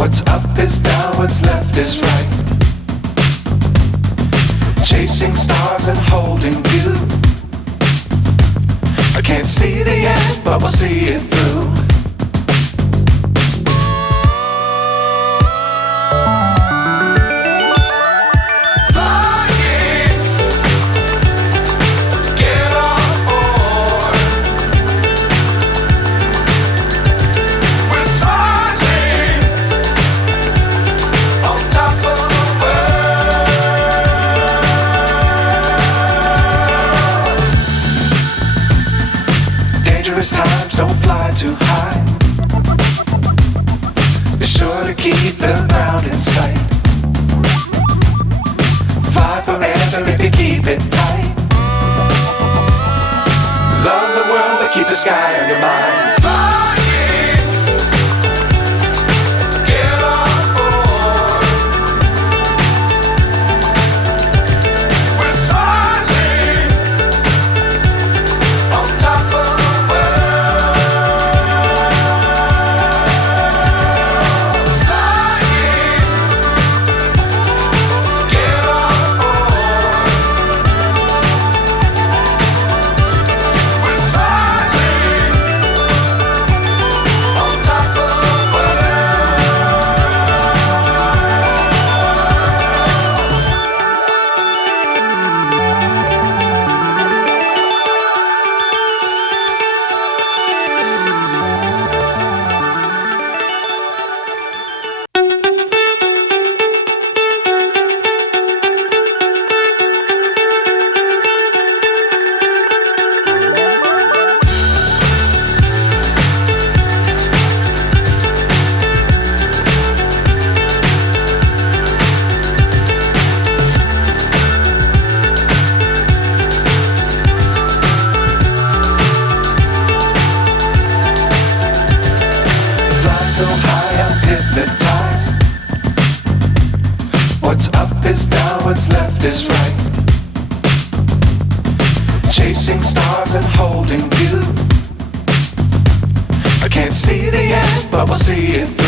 What's up is down, what's left is right. Chasing stars and holding you. I can't see the end, but we'll see it through. Times don't fly too high. Be sure to keep the ground in sight. Fly forever if you keep it tight. Love the world but keep the sky on your mind. So high I'm hypnotized. What's up is down, what's left is right. Chasing stars and holding you. I can't see the end, but we'll see it